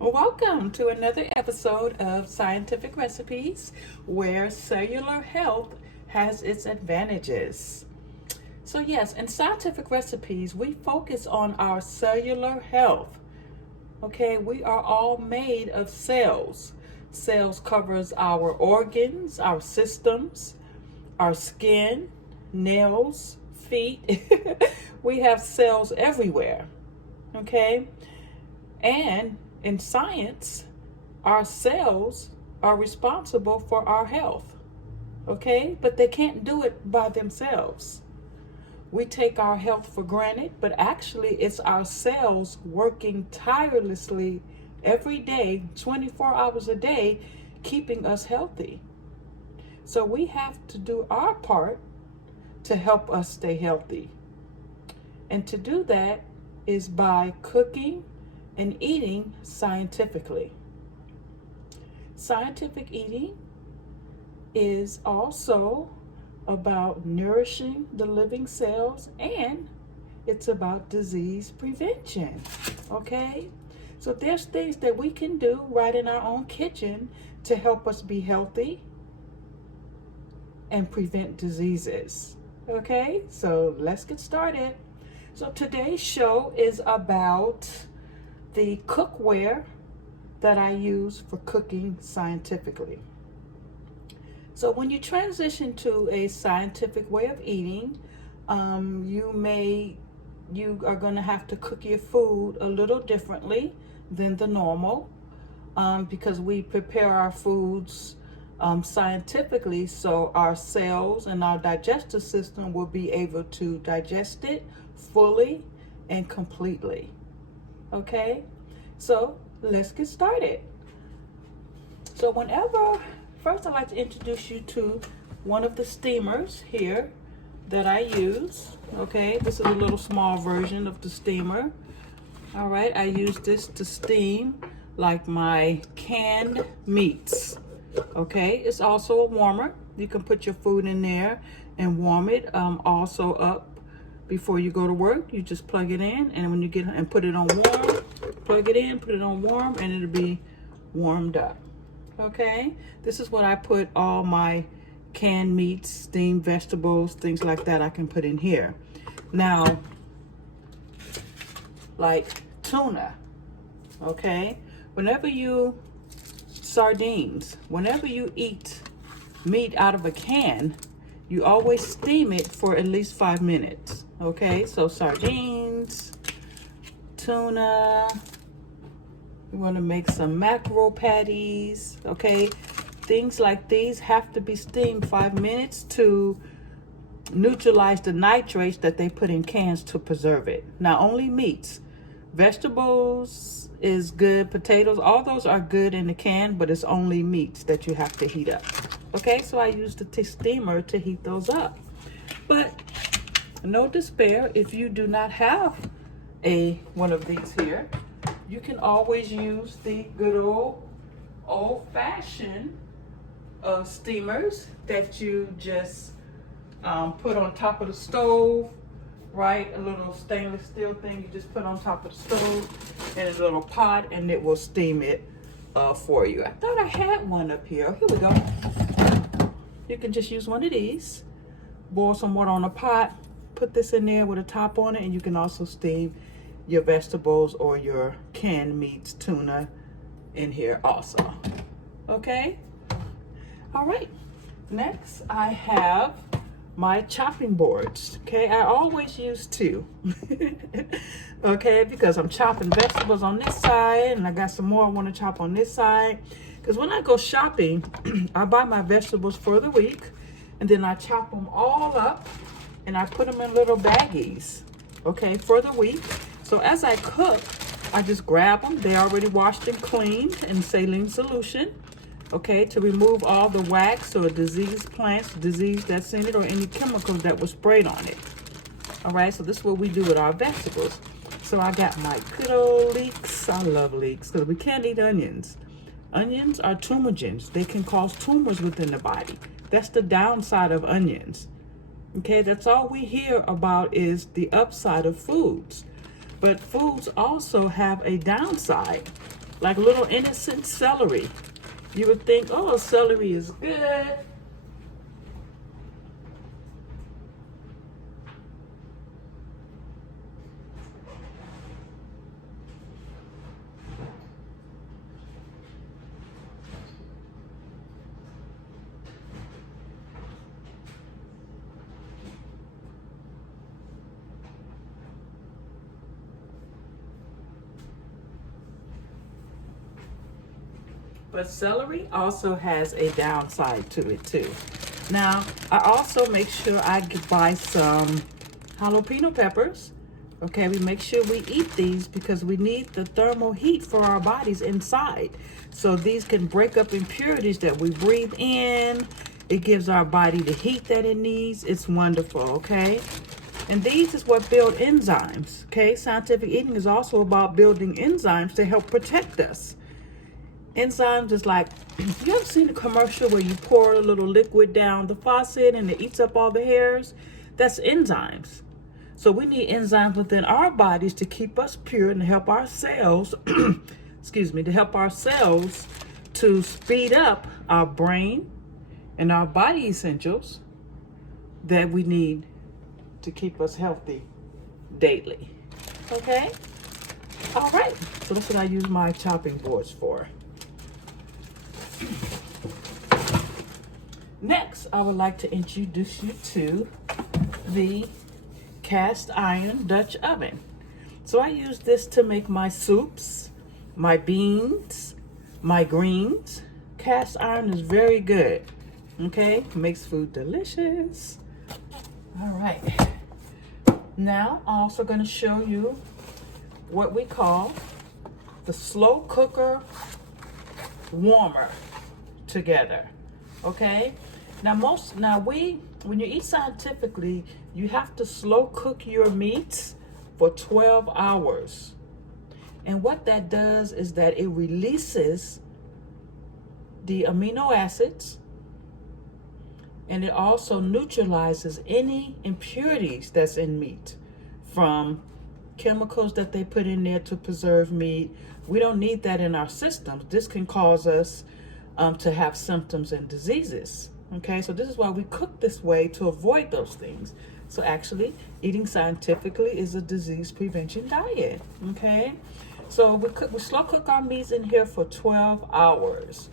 Welcome to another episode of Scientific Recipes where cellular health has its advantages. So, yes, in scientific recipes, we focus on our cellular health. Okay, we are all made of cells. Cells covers our organs, our systems, our skin, nails, feet. We have cells everywhere. Okay? And in science, our cells are responsible for our health, okay? But they can't do it by themselves. We take our health for granted, but actually, it's our cells working tirelessly every day, 24 hours a day, keeping us healthy. So we have to do our part to help us stay healthy. And to do that is by cooking and eating scientifically. Scientific eating is also about nourishing the living cells, and it's about disease prevention. Okay? So there's things that we can do right in our own kitchen to help us be healthy and prevent diseases. Okay? So let's get started. So today's show is about the cookware that I use for cooking scientifically. So when you transition to a scientific way of eating, you are going to have to cook your food a little differently than the normal, because we prepare our foods scientifically, so our cells and our digestive system will be able to digest it fully and completely. Okay, so let's get started. So first I'd like to introduce you to one of the steamers here that I use. Okay, this is a little small version of the steamer. All right, I use this to steam like my canned meats. Okay, it's also a warmer. You can put your food in there and warm it also up. Before you go to work, you just plug it in, and when you get and put it on warm, plug it in, put it on warm, and it'll be warmed up. Okay, this is what I put all my canned meats, steamed vegetables, things like that I can put in here. Now, like tuna, okay, whenever you eat meat out of a can, you always steam it for at least 5 minutes. Okay, so sardines, tuna, you want to make some mackerel patties. Okay, things like these have to be steamed 5 minutes to neutralize the nitrates that they put in cans to preserve it. Now, only meats. Vegetables is good, potatoes, all those are good in the can, but it's only meats that you have to heat up. Okay, so I use the steamer to heat those up. But no despair, if you do not have one of these here, you can always use the good old-fashioned steamers that you just put on top of the stove, right? A little stainless steel thing you just put on top of the stove in a little pot, and it will steam it for you. I thought I had one up here. Here we go. You can just use one of these, boil some water on a pot, put this in there with a top on it, and you can also steam your vegetables or your canned meats, tuna, in here also. Okay? All right. Next, I have my chopping boards. Okay, I always use two. Okay, because I'm chopping vegetables on this side, and I got some more I want to chop on this side. Because when I go shopping, I buy my vegetables for the week, and then I chop them all up, and I put them in little baggies, okay, for the week. So as I cook, I just grab them. They're already washed and cleaned in saline solution, okay, to remove all the wax or diseased plants, disease that's in it, or any chemicals that were sprayed on it. All right, so this is what we do with our vegetables. So I got my good old leeks. I love leeks because we can't eat onions. Onions are tumogens. They can cause tumors within the body. That's the downside of onions. Okay, that's all we hear about is the upside of foods. But foods also have a downside. like little innocent celery. You would think, oh, celery is good. But celery also has a downside to it too. Now, I also make sure I buy some jalapeno peppers. Okay, we make sure we eat these because we need the thermal heat for our bodies inside. So these can break up impurities that we breathe in. It gives our body the heat that it needs. It's wonderful, okay? And these is what build enzymes, okay? Scientific eating is also about building enzymes to help protect us. Enzymes is like, you ever seen a commercial where you pour a little liquid down the faucet and it eats up all the hairs? That's enzymes. So we need enzymes within our bodies to keep us pure and to help our cells, excuse me, to help our cells to speed up our brain and our body essentials that we need to keep us healthy daily. Okay? All right. So that's what I use my chopping boards for. Next, I would like to introduce you to the cast iron Dutch oven. So I use this to make my soups, my beans, my greens. Cast iron is very good. Okay, makes food delicious. All right. Now, I'm also going to show you what we call the slow cooker warmer together. Okay, when you eat scientifically, you have to slow cook your meats for 12 hours. And what that does is that it releases the amino acids, and it also neutralizes any impurities that's in meat from chemicals that they put in there to preserve meat. We don't need that in our systems. This can cause us to have symptoms and diseases. Okay, so this is why we cook this way, to avoid those things. So actually, eating scientifically is a disease prevention diet. Okay, so we slow cook our meats in here for 12 hours.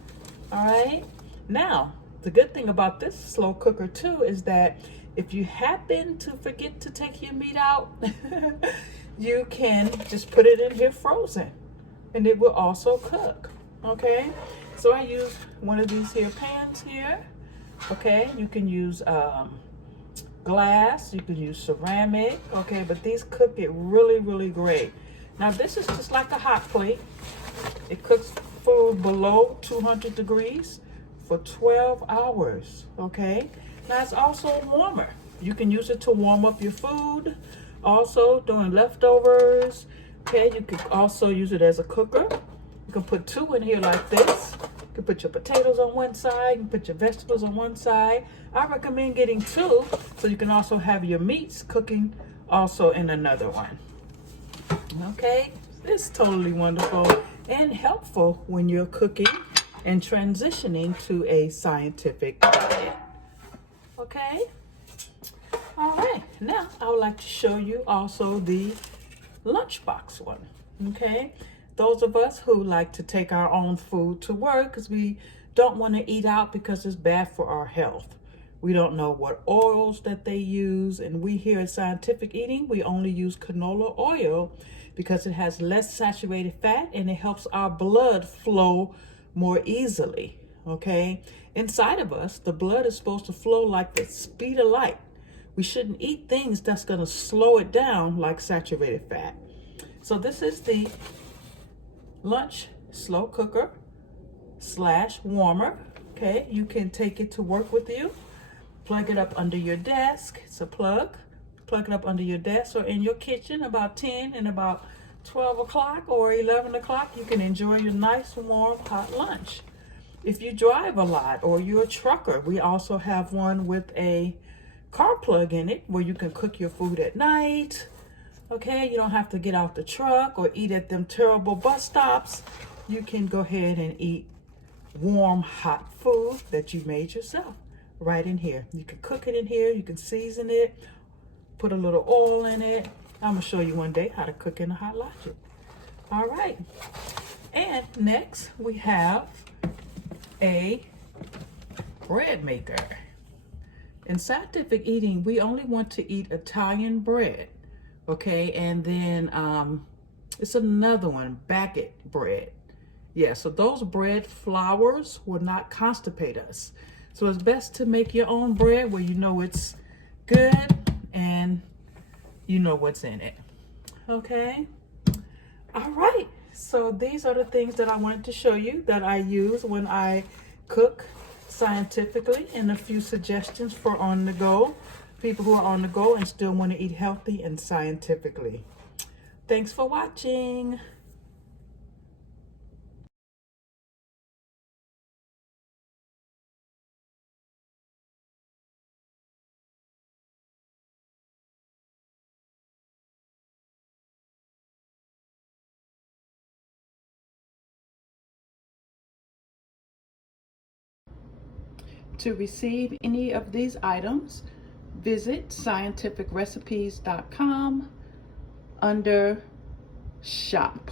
All right, now the good thing about this slow cooker too is that if you happen to forget to take your meat out, you can just put it in here frozen and it will also cook. Okay, so I use one of these here pans here. Okay, you can use glass, you can use ceramic. Okay, but these cook it really, really great. Now this is just like a hot plate. It cooks food below 200 degrees for 12 hours. Okay, now it's also warmer. You can use it to warm up your food. Also during leftovers. Okay, you can also use it as a cooker. You can put two in here like this. You can put your potatoes on one side, you can put your vegetables on one side. I recommend getting two so you can also have your meats cooking also in another one. Okay, it's totally wonderful and helpful when you're cooking and transitioning to a scientific diet. Okay, all right, now I would like to show you also the lunchbox one. Okay, those of us who like to take our own food to work because we don't want to eat out because it's bad for our health. We don't know what oils that they use, and we here at Scientific Eating, we only use canola oil because it has less saturated fat and it helps our blood flow more easily. Okay, inside of us, the blood is supposed to flow like the speed of light. We shouldn't eat things that's going to slow it down like saturated fat. So this is the lunch slow cooker / warmer. Okay, you can take it to work with you. Plug it up under your desk. It's a plug. Plug it up under your desk or in your kitchen about 10 and about 12 o'clock or 11 o'clock. You can enjoy your nice warm hot lunch. If you drive a lot or you're a trucker, we also have one with a car plug in it where you can cook your food at night. Okay, you don't have to get out the truck or eat at them terrible bus stops you can go ahead and eat warm, hot food that you made yourself right in here. You can cook it in here, you can season it, put a little oil in it. I'm gonna show you one day how to cook in a Hot Logic. All right, and next we have a bread maker. In scientific eating, we only want to eat Italian bread, okay? And then it's another one, baguette bread. Yeah, so those bread flours will not constipate us. So it's best to make your own bread where you know it's good and you know what's in it. Okay? All right, so these are the things that I wanted to show you that I use when I cook scientifically, and a few suggestions for on the go, people who are on the go and still want to eat healthy and scientifically. Thanks for watching. To receive any of these items, visit scientificrecipes.com under shop.